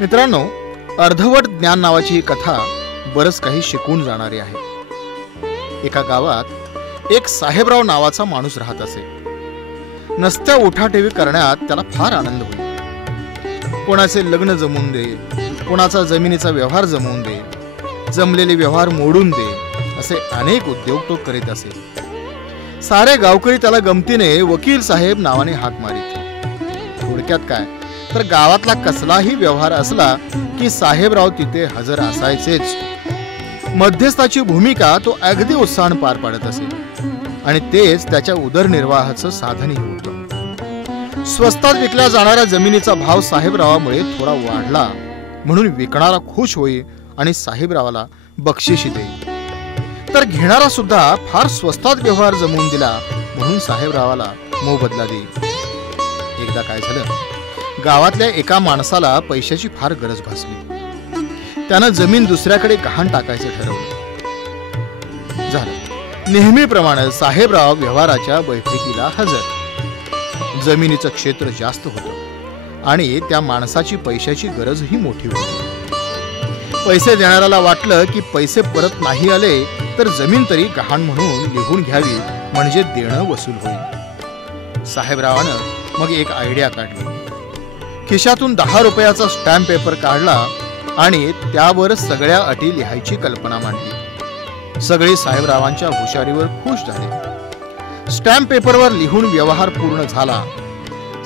मित्रांनो, अर्धवट ज्ञान नावाची ही कथा बरंच काही शिकवून जाणारी आहे. एका गावात एक साहेबराव नावाचा माणूस राहत असे. नसत्या उठाठेवी करण्यात त्याला फार आनंद होई. कोणाचे लग्न जमवून दे, कोणाचा जमिनीचा व्यवहार जमवून दे, जमलेले व्यवहार मोडून दे, असे अनेक उद्योग तो करीत असे. सारे गावकरी त्याला गमतीने वकील साहेब नावाने हाक मारीत. थोडक्यात काय तर गावातला कसलाही व्यवहार असला की साहेबराव तिथे हजर असायचेच. मध्यस्थाची भूमिका तो अगदी उत्साहाने पार पाडत असे आणि तेच त्याच्या उदरनिर्वाहाचं साधनही होतं. स्वस्तात विकल्या जाणाऱ्या जमिनीचा भाव साहेबरावामुळे थोडा वाढला म्हणून विकणारा खुश होई आणि साहेबरावाला बक्षिशी देई. तर घेणारा सुद्धा फार स्वस्तात व्यवहार जमवून दिला म्हणून साहेबरावाला मोबदला देई. एकदा काय झालं, गावातल्या एका माणसाला पैशाची फार गरज भासली. त्यानं जमीन दुसऱ्याकडे गहाण टाकायचं ठरवलं. झालं नेहमीप्रमाणे साहेबराव व्यवहाराच्या बैठकीला हजर. जमिनीचं क्षेत्र जास्त होतं आणि त्या माणसाची पैशाची गरजही मोठी होती. पैसे देणाऱ्याला वाटलं की पैसे परत नाही आले तर जमीन तरी गहाण म्हणून लिहून घ्यावी, म्हणजे देणं वसूल होईल. साहेबरावानं मग एक आयडिया काढली. खिशातून 10 रुपयाचा स्टॅम्प पेपर काढला आणि त्यावर सगळ्या अटी लिहायची कल्पना मांडली. सगळे साहेबरावांच्या हुशारीवर खुश झाले. स्टॅम्प पेपरवर लिहून व्यवहार पूर्ण झाला.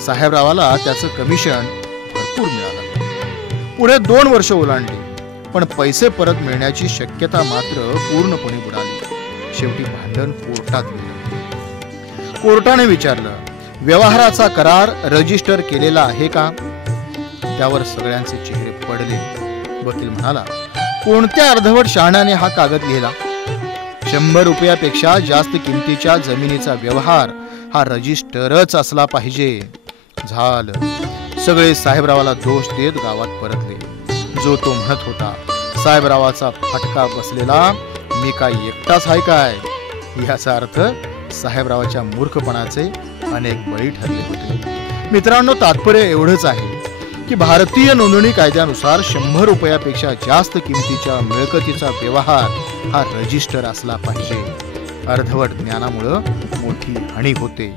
साहेबरावाला त्याचं कमिशन भरपूर मिळालं. पुढे 2 वर्ष ओलांडली, पण पैसे परत मिळण्याची शक्यता मात्र पूर्णपणे बुडाली. शेवटी भांडण कोर्टात गेलं. कोर्टाने विचारलं, व्यवहाराचा करार रजिस्टर केलेला आहे का? त्यावर सगळ्यांचे चेहरे पडले. वकील म्हणाला, कोणत्या अर्धवट शहाण्याने हा कागद लिहिला? 100 रुपयापेक्षा जास्त किमतीच्या जमिनीचा व्यवहार हा रजिस्टरच असला पाहिजे. झालं. सगळे साहेबरावाला दोष देत गावात परतले. जो तो म्हणत होता, साहेबरावाचा फटका बसलेला मी काय एकटाच आहे काय? याचा अर्थ साहेबरावाच्या मूर्खपणाचे अनेक बळी ठरले होते. मित्रांनो, तात्पर्य एवढंच आहे की भारतीय नोंदणी कायद्यानुसार 100 रुपयापेक्षा जास्त किमतीच्या मिळकतीचा व्यवहार हा रजिस्टर असला पाहिजे. अर्धवट ज्ञानामुळे मोठी हानी होते.